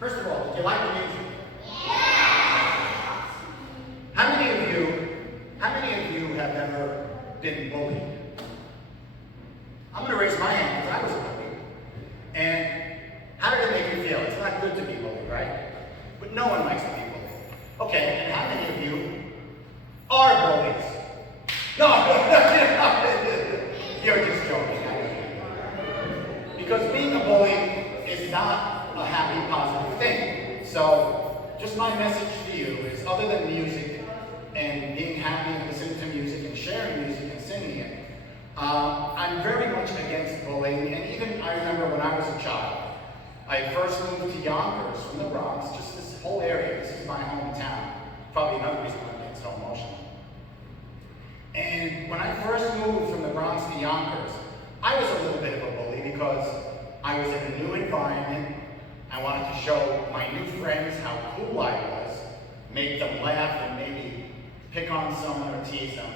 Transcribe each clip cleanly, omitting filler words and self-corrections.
First of all, did you like the music? Yes! How many of you have ever been bullied? I'm going to raise my hand because I was bullied. And how did it make you feel? It's not good to be bullied, right? But no one likes to be bullied. Okay, and how many of you are bullies? No, you're just joking. Because being a bully is not a happy, positive thing. So, just my message to you is, other than music and being happy and listening to music and sharing music and singing it, I'm very much against bullying. And even I remember when I was a child, I first moved to Yonkers from the Bronx, just this whole area. This is my hometown. Probably another reason why I'm getting so emotional. And when I first moved from the Bronx to Yonkers, I was a little bit of a bully because I was in a new environment. I wanted to show my new friends how cool I was, make them laugh and maybe pick on someone or tease them,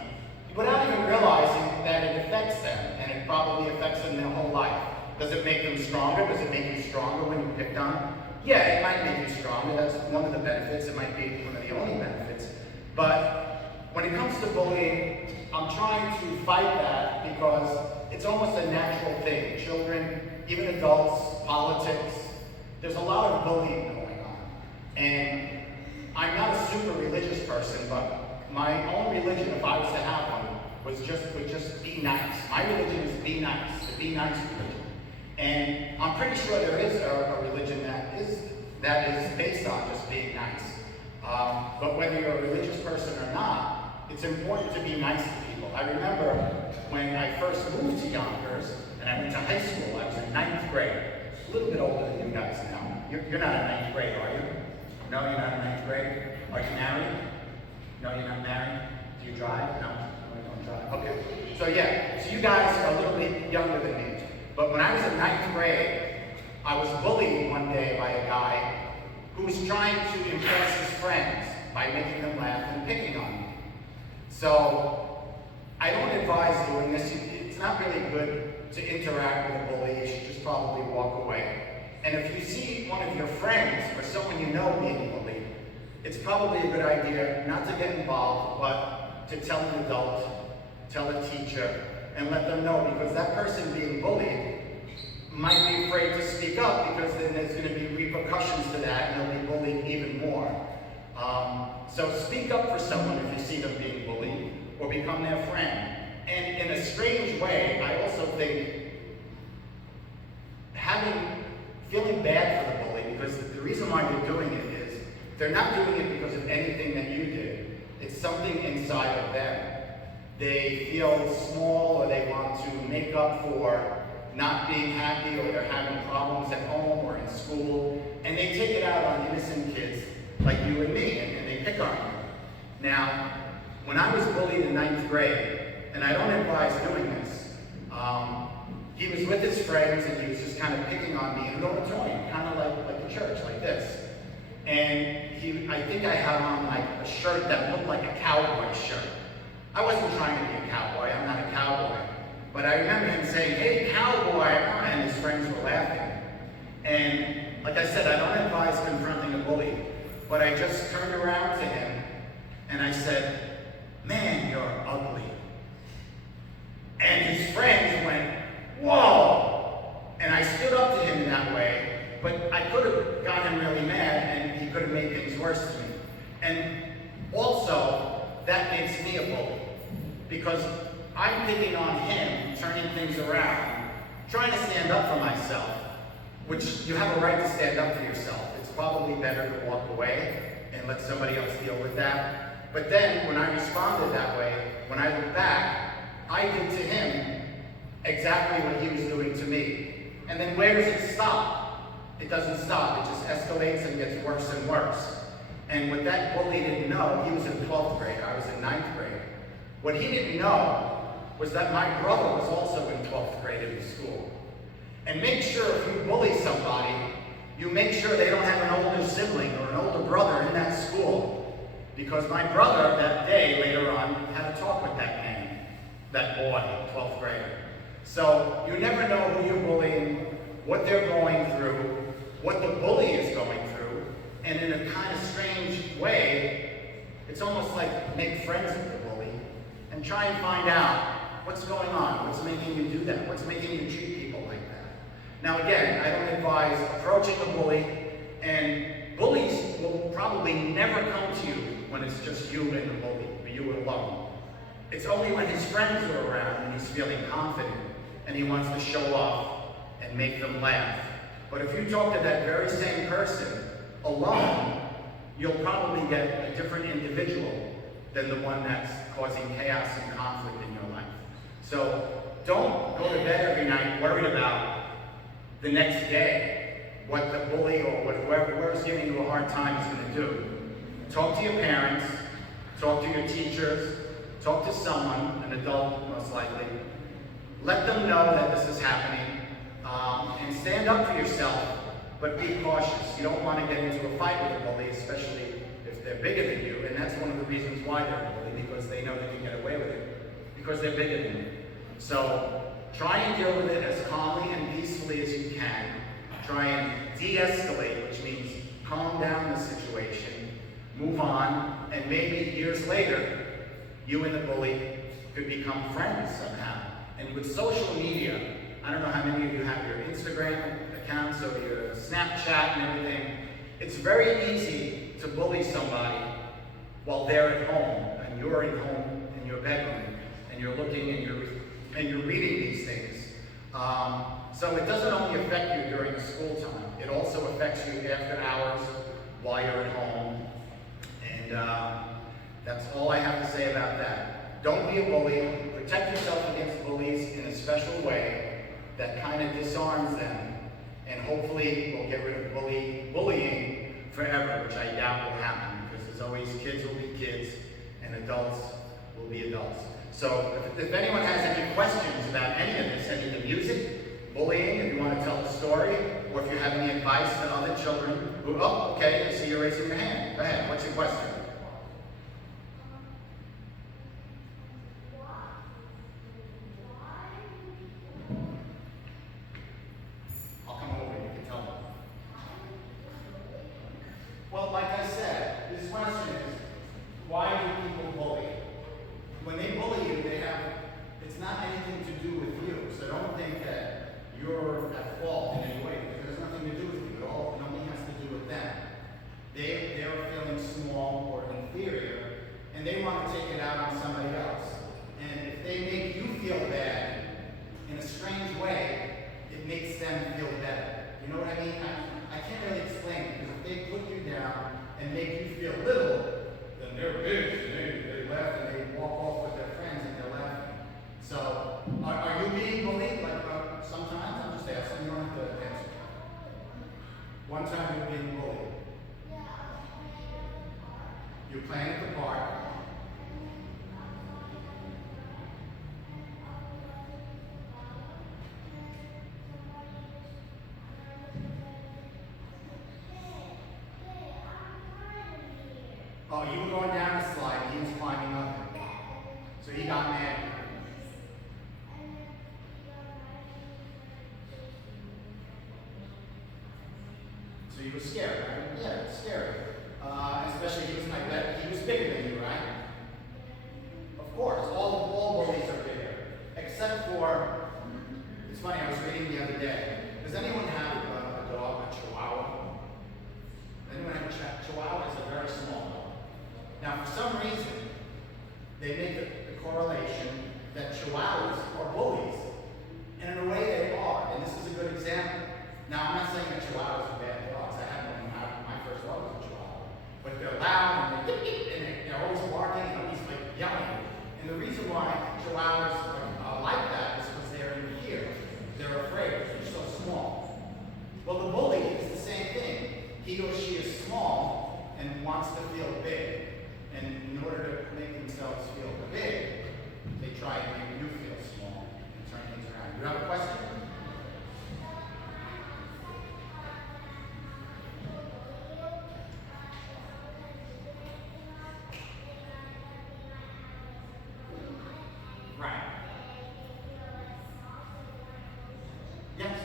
without even realizing that it affects them, and it probably affects them their whole life. Does it make them stronger? Does it make you stronger when you're picked on? Yeah, it might make you stronger. That's one of the benefits. It might be one of the only benefits. But when it comes to bullying, I'm trying to fight that because it's almost a natural thing. Children, even adults, politics, there's a lot of bullying going on. And I'm not a super religious person, but my own religion, if I was to have one, would just be nice. My religion is be nice, the be nice religion. And I'm pretty sure there is a religion that is based on just being nice. But whether you're a religious person or not, it's important to be nice to people. I remember when I first moved to Yonkers and I went to high school, I was in 9th grade. A little bit older than you guys now. You're not in 9th grade, are you? No, you're not in 9th grade? Are you married? No, you're not married? Do you drive? No, you don't drive. Okay. So yeah, so you guys are a little bit younger than me. But when I was in 9th grade, I was bullied one day by a guy who was trying to impress his friends by making them laugh and picking on me. So I don't advise doing this. It's not really good to interact with a bully. You should just probably walk away. And if you see one of your friends or someone you know being bullied, it's probably a good idea not to get involved, but to tell an adult, tell a teacher, and let them know, because that person being bullied might be afraid to speak up, because then there's going to be repercussions to that and they'll be bullied even more. So speak up for someone if you see them being bullied, or become their friend. And in a strange way, I also think feeling bad for the bully, because the reason why they're doing it is they're not doing it because of anything that you did. It's something inside of them. They feel small, or they want to make up for not being happy, or they're having problems at home or in school, and they take it out on innocent kids like you and me, and they pick on you. Now, when I was bullied in 9th grade, and I don't advise doing this, he was with his friends and he was just kind of picking on me in an auditorium, kind of like a church, like this. And I think I had on like a shirt that looked like a cowboy shirt. I wasn't trying to be a cowboy, I'm not a cowboy. But I remember him saying, "Hey, cowboy," and his friends were laughing. And like I said, I don't advise confronting a bully, but I just turned around to him and I said, "Man, you're ugly." And his friends went, "Whoa!" And I stood up to him in that way, but I could have got him really mad and he could have made things worse to me. And also, that makes me a bully, because I'm picking on him, turning things around, trying to stand up for myself, which you have a right to stand up for yourself. It's probably better to walk away and let somebody else deal with that. But then, when I responded that way, when I looked back, I did to him exactly what he was doing to me. And then where does it stop? It doesn't stop. It just escalates and gets worse and worse. And what that bully didn't know, he was in 12th grade, I was in 9th grade. What he didn't know was that my brother was also in 12th grade in the school. And make sure if you bully somebody, you make sure they don't have an older sibling or an older brother in that school. Because my brother, that day, later on, had a talk with that man, that boy, 12th grader. So you never know who you're bullying, what they're going through, what the bully is going through. And in a kind of strange way, it's almost like make friends with the bully and try and find out what's going on, what's making you do that, what's making you treat people like that. Now again, I don't advise approaching a bully, and bullies will probably never come to you when it's just you and the bully, or you alone. It's only when his friends are around and he's feeling confident and he wants to show off and make them laugh. But if you talk to that very same person alone, you'll probably get a different individual than the one that's causing chaos and conflict in your life. So don't go to bed every night worried about the next day, what the bully or whoever's giving you a hard time is going to do. Talk to your parents, talk to your teachers, talk to someone, an adult most likely. Let them know that this is happening, and stand up for yourself, but be cautious. You don't want to get into a fight with a bully, especially if they're bigger than you, and that's one of the reasons why they're a bully, because they know they can get away with it, because they're bigger than you. So try and deal with it as calmly and peacefully as you can. Try and de-escalate, which means calm down the situation, move on, and maybe years later, you and the bully could become friends somehow. And with social media, I don't know how many of you have your Instagram accounts or your Snapchat and everything. It's very easy to bully somebody while they're at home and you're at home in your bedroom and you're looking and you're reading these things. So it doesn't only affect you during school time. It also affects you after hours while you're at home. And that's all I have to say about that. Don't be a bully. Protect yourself against bullies in a special way that kind of disarms them, and hopefully we'll get rid of bullying forever, which I doubt will happen, because there's always kids will be kids and adults will be adults. So if anyone has any questions about any of this, any of the music, bullying, if you want to tell the story, or if you have any advice to other children who, oh, okay, I see you're raising your hand. Go ahead, what's your question? Well, like I said, this question is, why do people bully? When they bully you, it's not anything to do with you. So don't think that you're at fault in any way, because it has nothing to do with you. It only has to do with them. They're feeling small or inferior, and they want to take it out on somebody else. And if they make you feel bad in a strange way, it makes them feel better. You know what I mean? I can't really explain it, because if they put you down and make you feel little, then they're big, and they laugh and they walk off with their friends and they're laughing. So, are you being bullied? Like, sometimes? I'm just asking, you don't have to answer. One time you were being bullied. You're playing at the park. Oh, you were going down the slide and he was climbing up. So he got mad. So you were scared, right? Yeah, it's scary. Especially I bet he was bigger than you, right? Of course, all bullies are bigger. Except for, it's funny, I was reading the other day. Does anyone have a dog, a Chihuahua? Anyone have a Chihuahua? It's a very small dog. Now, for some reason, they make the correlation that Chihuahuas are bullies. And in a way they are, and this is a good example. Now, I'm not saying that Chihuahuas are bad dogs. I had one when my first dog was a Chihuahua. But they're loud, and they're always barking, and always like yelling. And the reason why Chihuahuas are like that is because they're in fear. They're afraid. They're so small. Well, the bully is the same thing. He or she is small and wants to feel big. And in order to make themselves feel big, they try to make you feel small and turn things around. You have a question? Right. Yes.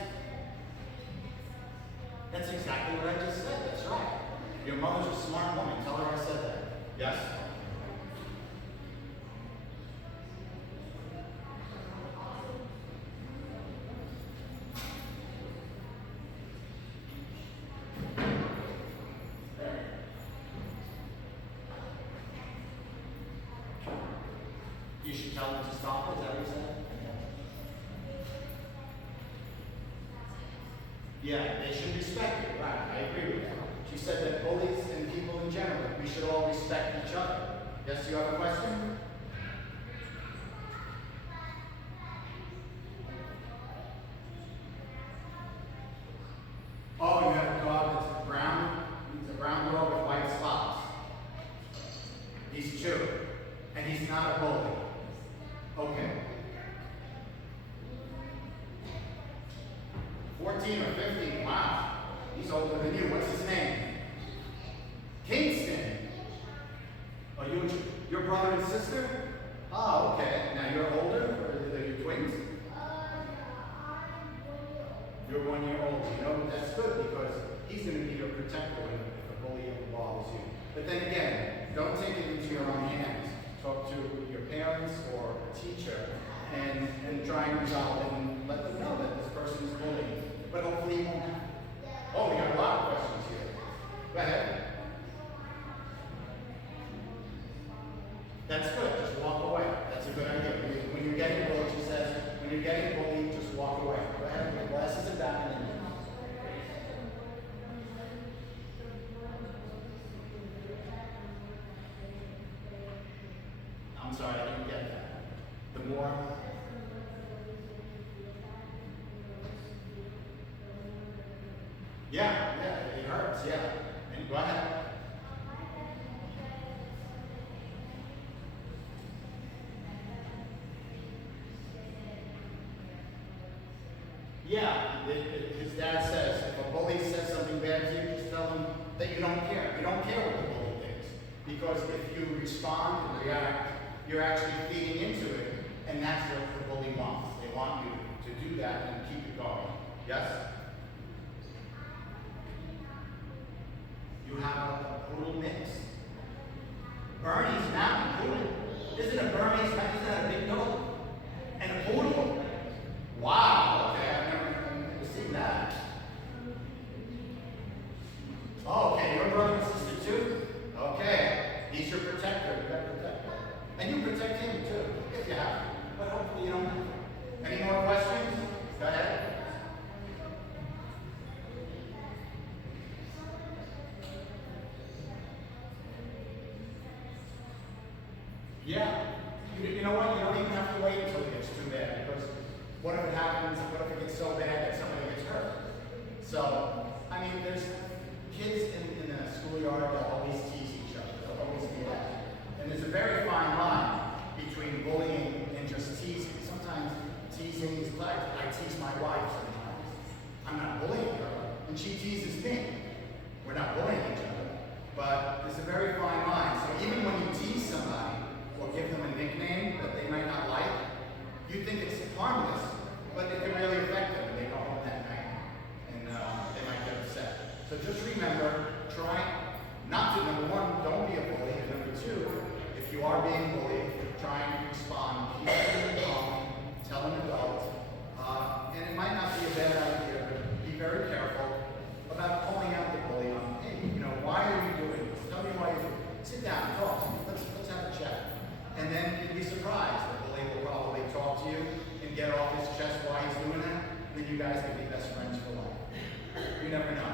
That's exactly what I just said. That's right. Your mother's a smart woman. Tell her I said that. Yes? You should tell them to stop. Is that what you said? Yeah, they should respect it. Right, I agree with that. She said that bullies and people in general, we should all respect each other. Yes, you have a question? Oh, you have a dog that's brown? He's a brown dog with white spots. He's 2. And he's not a bully. Okay. 14 or 15, wow. He's older than you. What's his name? Kingston. Are you your brother and sister? Oh, okay. Now you're older, or are you twins? You're 1 year old. You know, that's good because he's going to be your protector if a bully ever bothers you. But then again, don't take it into your own hands. Talk to your parents or a teacher and try and resolve it and let them know that this person is bullying. But hopefully he won't happen. Oh, we got a lot of questions here. Go ahead. That's good. Just walk away. That's a good idea. When you're getting bullied, she says, when you're getting bullied, just walk away. Go ahead. Your glasses are back and in. I'm sorry, I didn't get that. The more. Yeah, it hurts, yeah. And go ahead. Yeah, his dad says, if a bully says something bad to you, just tell him that you don't care. You don't care what the bully thinks. Because if you respond and react, you're actually feeding into it, and that's what the bully wants. They want you to do that and keep it going. Yes? You have a poodle mix. Bernese Mountain Poodle. Isn't a Burmese, isn't that a big dog? And a poodle? Wow, okay, I've never seen that. Oh, okay, your brother and sister too? Okay, he's your protector. You gotta protect him. And you protect him too, if you have to. But hopefully you don't have to. Any more questions? Go ahead. Yeah. You know what? You don't even have to wait until it gets too bad, because what if it happens, what if it gets so bad that somebody gets hurt? So, I mean, there's kids in the schoolyard that always tease each other. They'll always do that. And there's a very fine line between bullying and just teasing. Sometimes teasing is like, I tease my wife sometimes. I'm not bullying her, and she teases me. We're not bullying each other. But there's a very fine line. So even when you tease somebody, or give them a nickname that they might not like, you think it's harmless, but it can really affect them when they go home that night, and they might get upset. So just remember, try not to, number one, don't be a bully, and number two, if you are being bullied, try and respond, keep it calm, tell an adult, and it might not be a bad idea, but be very careful about calling out the bully on, hey, why are you doing this? Tell me why you do it. Sit down, talk to me, let's have a chat. And then you'd be surprised. The bully will probably talk to you and get off his chest why he's doing that. And then you guys can be best friends for life. You never know.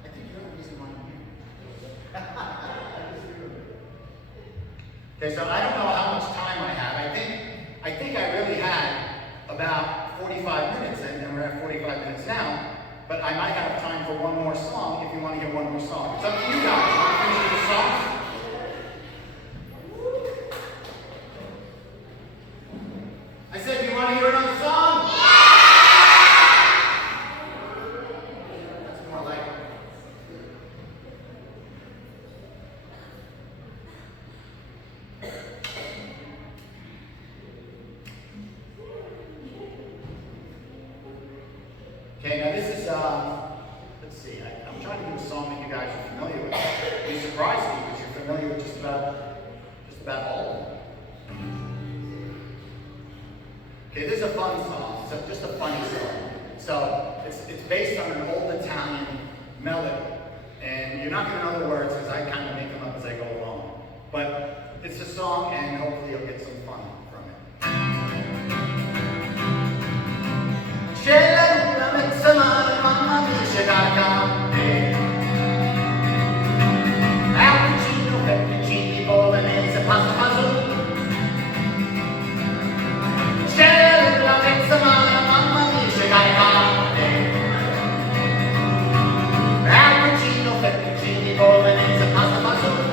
I think you're the reason why I'm here. Okay, so I don't know how much time I have. I think I really had about 45 minutes, and we're at 45 minutes now. But I might have time for one more song if you want to hear one more song. It's up to you guys. You want to finish with the song? I said, do you want to hear another song? That's more like it. Okay, now this is, let's see, I'm trying try to do a song that you guys are familiar with. Be surprised me because you're familiar with just about all of them. Okay, this is a fun song. It's just a funny song. So it's based on an old Italian melody. And you're not going to know the words because I kind of make them up as I go along. But it's a song and hopefully you'll get some fun from it. C'è la luna mezza mare, mamma mia, c'è da cantare. Cappuccino, pepperoncini, bolognese, pasta fagioli. C'è la luna mezza mare, mamma mia, c'è da cantare. Cappuccino, pepperoncini, bolognese, pasta fagioli.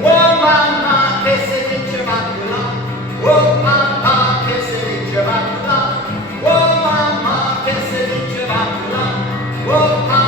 Oh mamma, che se dice va più là. Oh mamma, che se dice va più là. Oh mamma, che se dice va più là. Oh mamma.